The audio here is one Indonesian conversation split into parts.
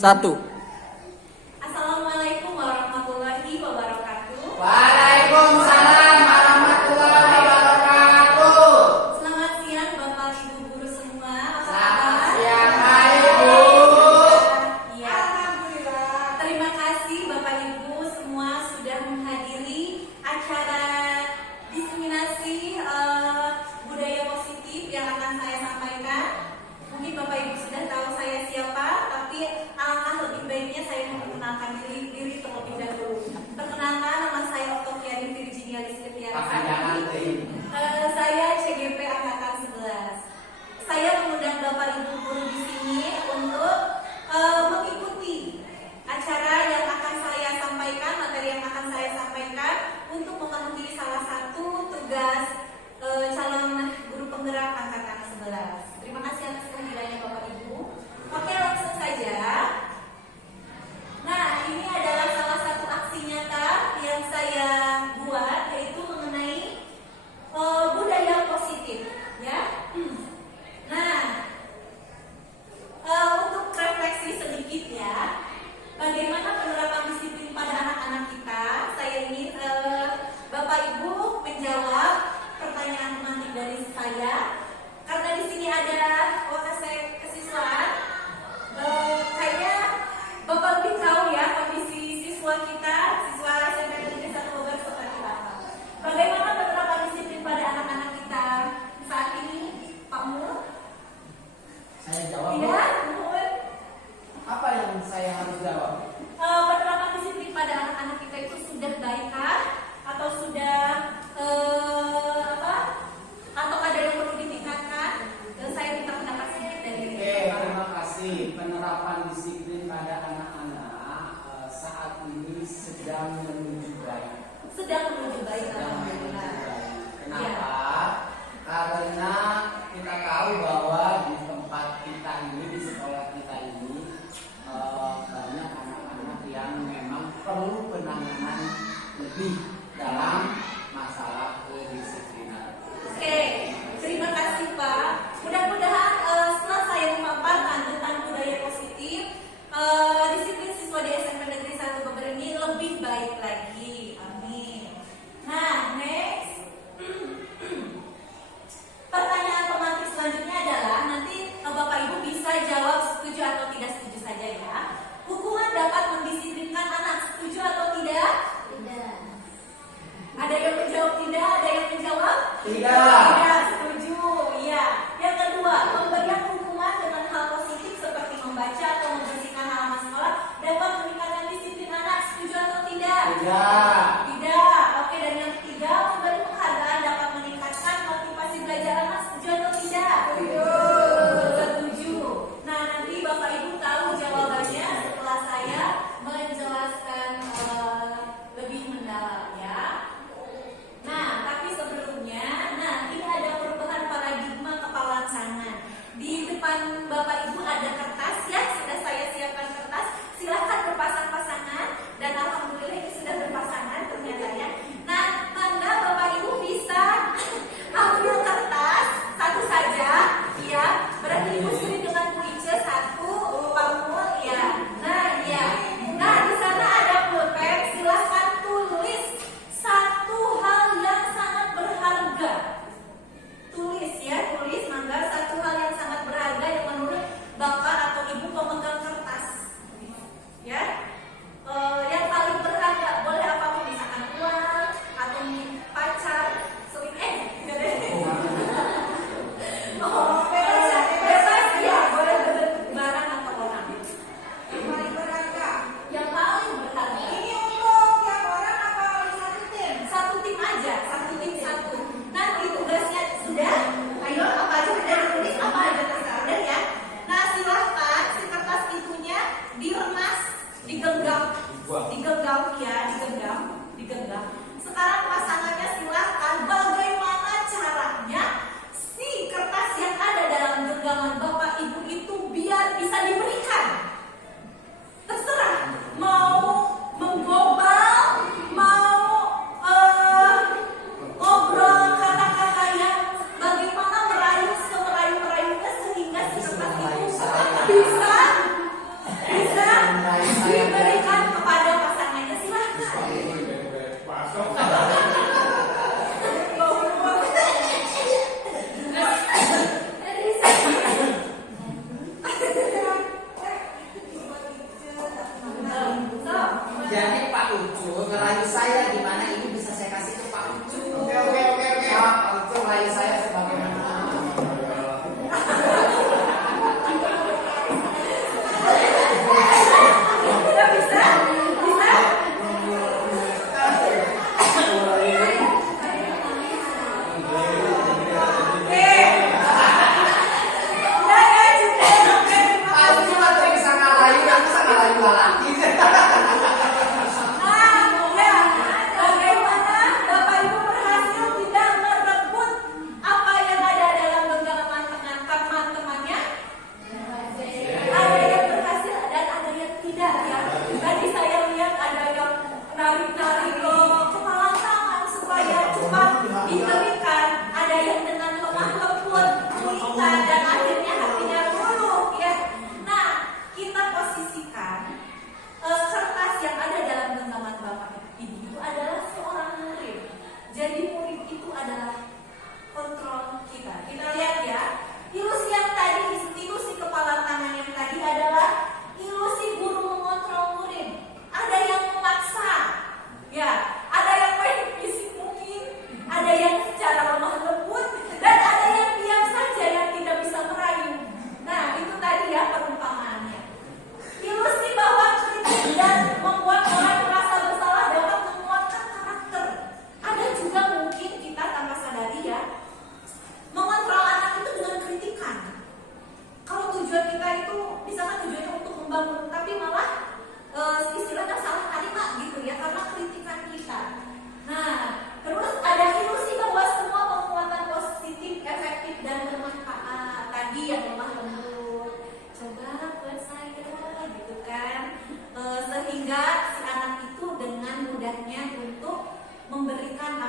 Satu. Assalamualaikum warahmatullahi wabarakatuh. Waalaikumsalam warahmatullahi wabarakatuh. Selamat siang Bapak Ibu guru semua. Selamat siang Pak Ibu. Ya. Alhamdulillah. Terima kasih Bapak Ibu semua sudah menghadiri acara diseminasi budaya positif yang akan saya sampaikan. Mungkin Bapak Ibu sudah tahu saya siapa, tapi alangkah lebih baik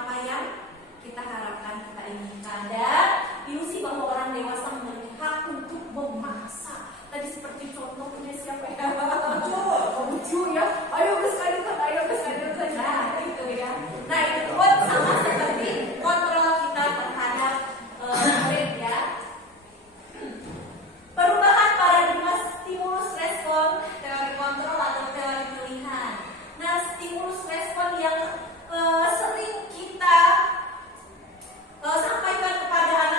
apa yang kita harapkan, kita inginkan. Dan ilusi bahwa orang dewasa memiliki hak untuk memaksa. Tadi seperti contoh punya siapa ya? Lucu ya. Ayo berskanirkan, Nah itu ya. Nah itu pun sama seperti kontrol kita terhadap murid ya. Perubahan paradigma stimulus respon, teori kontrol atau teori pilihan. Nah, stimulus respon yang sering kita sampaikan kepada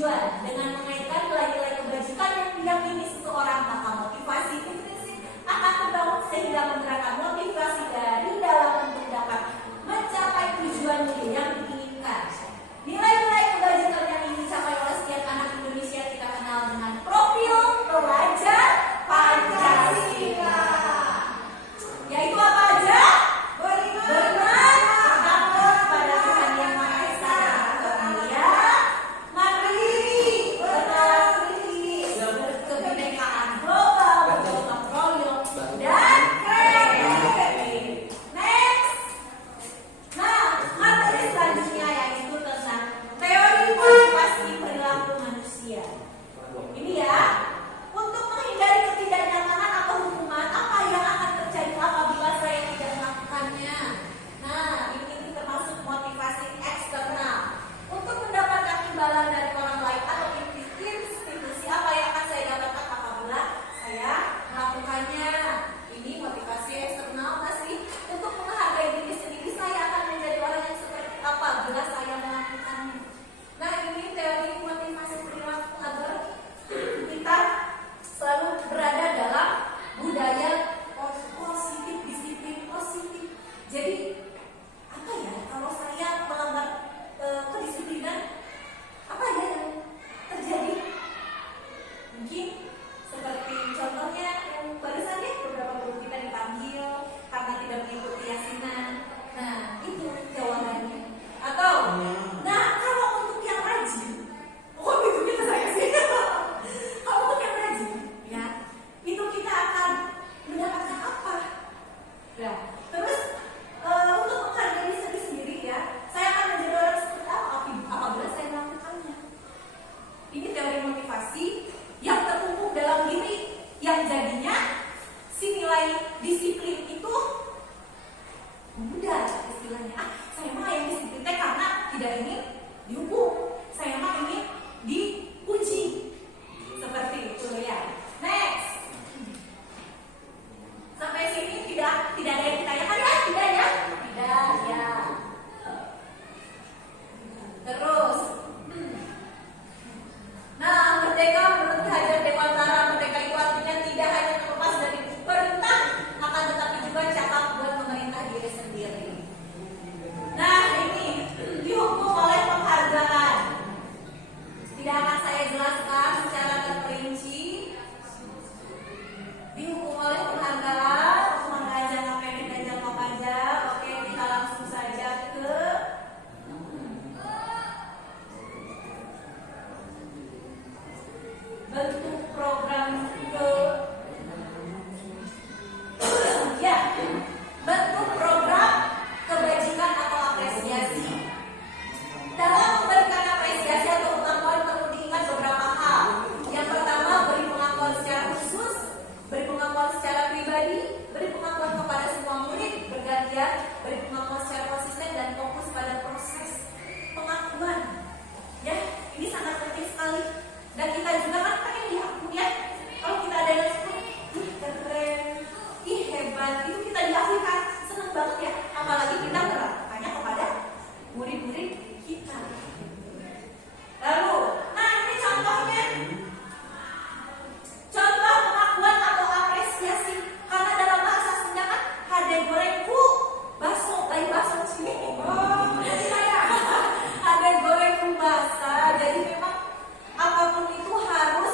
tujuan dengan mengaitkan nilai-nilai kebajikan yang diyakini seseorang, maka motivasi intrinsik akan terbangun sehingga menggerakkan motivasi dari dalam untuk dapat mencapai tujuan yang diinginkan. Nilai-nilai kebajikan yang ingin dicapai oleh setiap anak Indonesia kita kenal dengan profil pelajar Pancasila. Yaitu apa aja? Benar, takut pada Tuhan Yang Maha Esa, mulia, mandiri, berkreativitas, berkebinekaan global, bergotong royong, dan kreatif. Next. Nah, materi selanjutnya yaitu tentang teori motivasi perilaku manusia. Ini ya, untuk menghindari ketidaknyamanan atau hukuman apa yang akan terjadi apabila saya tidak melakukannya. Nah, ini termasuk motivasi eksternal. Untuk mendapatkan imbalan dari orang lain atau institusi apa yang akan saya dapatkan apabila saya melakukannya. Ini motivasi eksternal masih untuk menghargai diri sendiri, saya akan menjadi orang yang seperti apa bila saya melakukannya. Nah, ini teori motivasi perilaku agar kita selalu berada dalam budaya positif, disiplin positif. Jadi apa ya kalau saya melanggar kedisiplinan, apa ya yang terjadi? Mungkin seperti contohnya yang barusan ya, beberapa guru kita dipanggil karena tidak mengikuti yasinan. Nah, itu jawabannya. Atau nah, kalau untuk yang rajin, itu kita saya sih. Kalau untuk yang rajin, ya, itu kita akan mendapatkan apa? Ya, terus untuk menghargai diri sendiri ya, saya akan menjadi orang seperti apa apabila saya melakukannya. Ini teori motivasi yang terkumpul dalam diri, yang jadinya si nilai disiplin itu mudah istilahnya. Saya mah yang disiplin karena tidak ingin dihukum, saya mah ingin dipuji, seperti itu ya. Next. Sampai sini tidak ada yang ditanyakan ya? Tidak ya? Tidak ya. Terus nah, merdeka menurut Hajar Dewantara, merdeka itu artinya tidak hanya terlepas dari perintah, akan tetapi juga cakap buat memerintah diri sendiri. Nah, ini dihukum oleh penghargaan. Tidak akan saya jelaskan secara terperinci. Dihukum oleh penghargaan, maka jangka pendek dan jangka panjang. Oke, kita langsung saja ke bentuk program bentuk program kebajikan atau apresiasi. Dalam memberikan apresiasi atau pengakuan perlu diingat beberapa hal. Yang pertama, beri pengakuan secara khusus, beri pengakuan secara pribadi, beri pengakuan kepada semua murid bergantian, beri pengakuan secara konsisten dan fokus pada proses pengakuan. Ya, ini sangat penting sekali. Dan kita juga kan pengen diakui ya. Kalau kita ada yang sebut, ih keren, ih hebat, itu kita diakui kan, seneng banget ya. Apalagi kita melakukannya kepada murid-murid kita. Lalu, nah ini contohnya, contoh pengakuan atau apresiasi. Karena dalam bahasa Sunda kan hade gorengku, bakso, bayi bakso di sini. Hade gorengku basah. Jadi memang apapun itu harus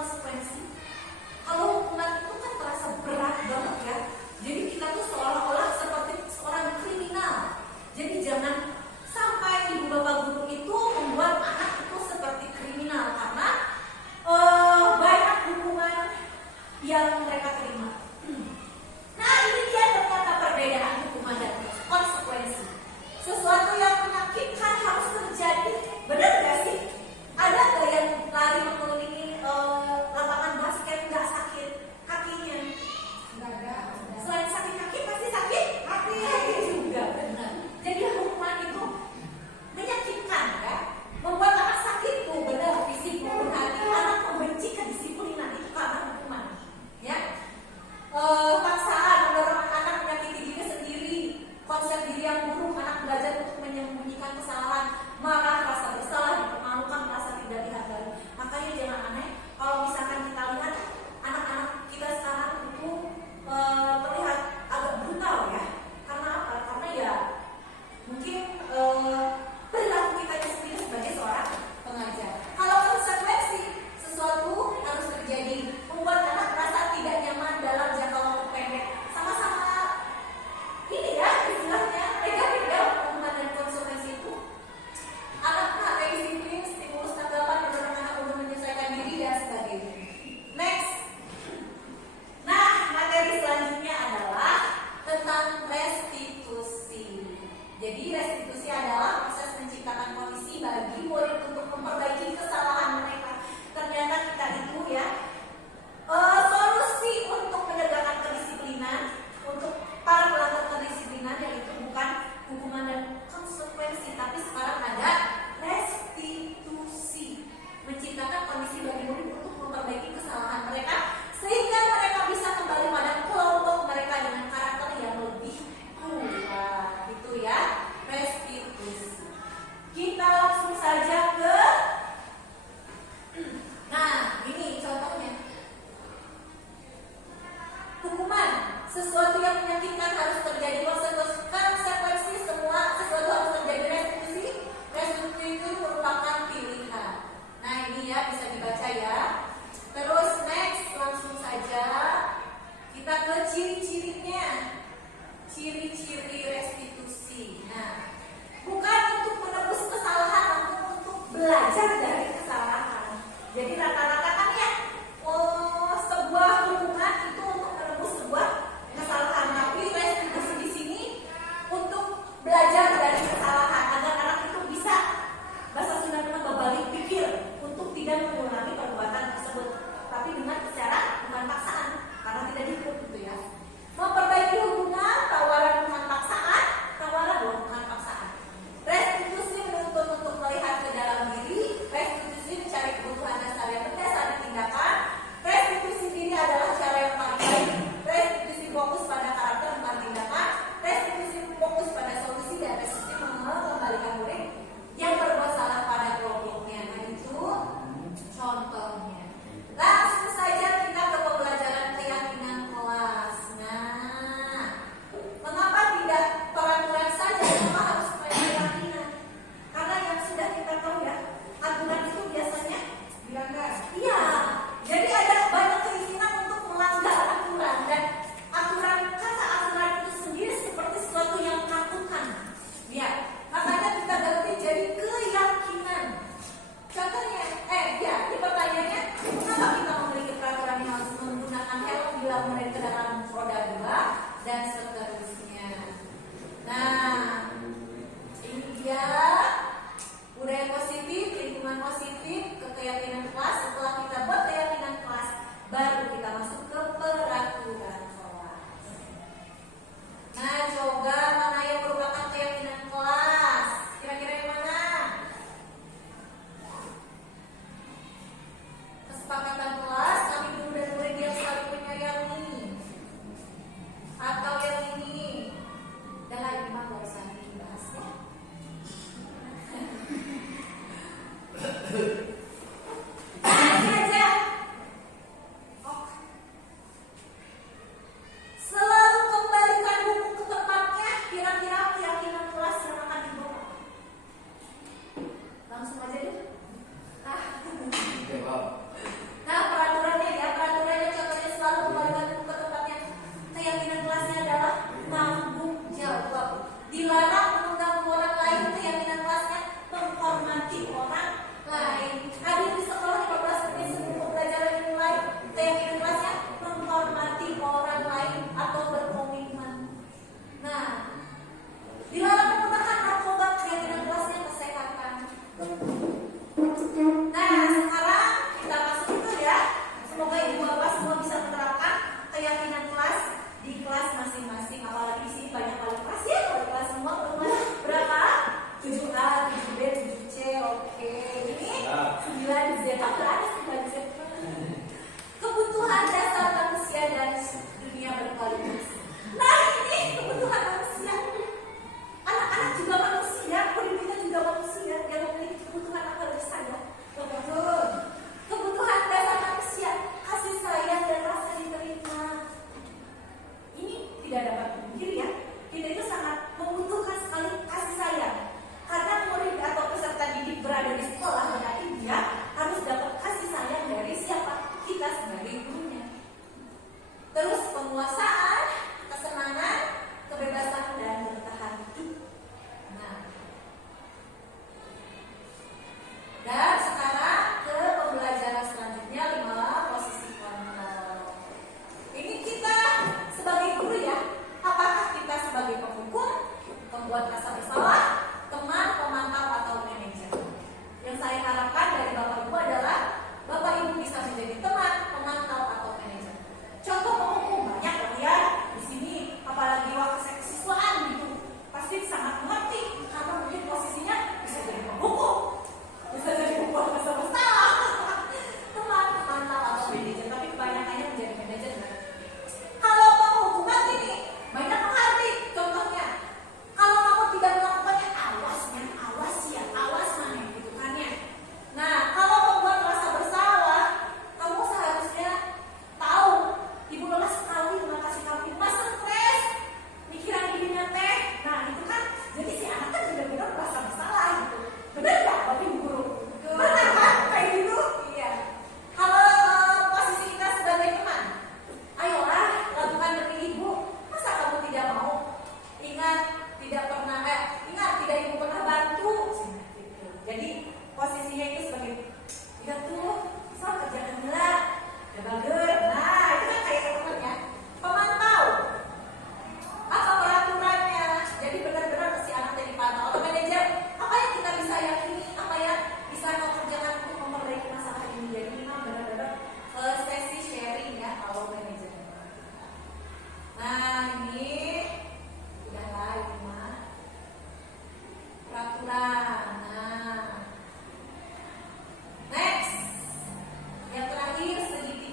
konsekuensi. Kalau hukuman itu kan terasa berat banget ya. Jadi kita tuh seolah-olah seperti seorang kriminal. Jadi jangan sampai ibu bapak guru itu membuat anak itu seperti kriminal karena banyak hukuman yang mereka terima. Nah ini dia ternyata perbedaan hukuman dan konsekuensi. Sesuatu yang menyakitkan harus terjadi. Benar gak sih? Ada gak yang lari mengelilingi lapangan basket gak sakit kakinya? Nggak ada.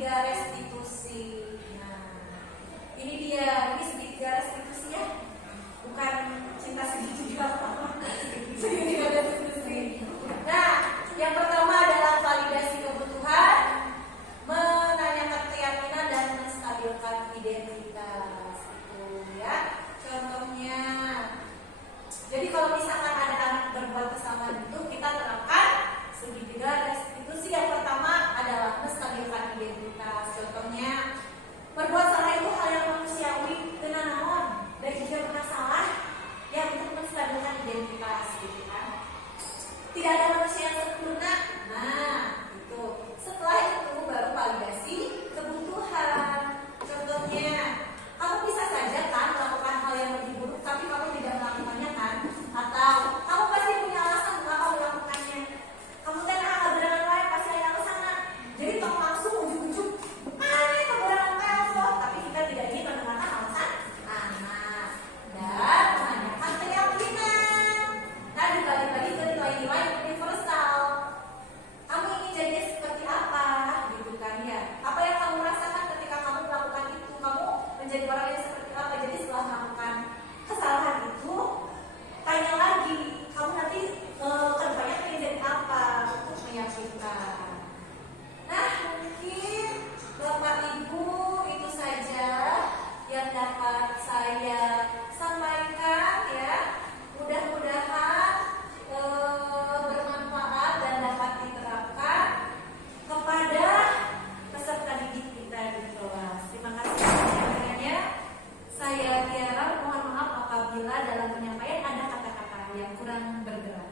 segitiga restitusi. Nah, ini dia, ini segitiga restitusi ya, bukan cinta segitiga segitiga restitusi. Nah, yang pertama adalah validasi kebutuhan, menanyakan keyakinan dan menstabilkan identitas. Itu ya contohnya. Jadi kalau misalkan ada anak berbuat kesalahan itu kita terapkan segitiga restitusi. Yang pertama adalah menstabilkan identitas. Contohnya, berbuat salah itu hal yang manusiawi dengan naon dan jika pernah salah ya untuk menstabilkan identitas gitu kan. Tidak ada manusia yang sempurna. Nah, itu. Setelah itu baru validasi kebutuhan. Contohnya, kamu bisa saja kan melakukan hal yang lebih buruk tapi kamu tidak melakukannya kan? Atau kamu pasti punya alasan mengapa melakukannya. Kamu tenang kebenaran lain pasti ada alasan. Jadi tak langsung ujuk-ujuk ini kebenaran lain tapi kita tidak ingin mendengarkan alasan anak dan menanyakan keyakinan. Nah, dibalik-balik ke nilai-nilai universal. Kamu ingin jadi seperti apa gitu kan ya? Apa yang kamu rasakan ketika kamu melakukan itu? Kamu menjadi orang yang seperti apa? Jadi setelah melakukan kesalahan itu, tanya lagi, kamu nanti kedepannya ingin jadi apa untuk meyakinkan. Nah, mungkin Bapak Ibu itu saja yang dapat saya sampaikan ya. Mudah-mudahan bermanfaat dan dapat diterapkan kepada peserta didik kita di kelas. Terima kasih semuanya. Saya Tiara, mohon maaf apabila dalam penyampaian ada kata-kata yang kurang bergerak.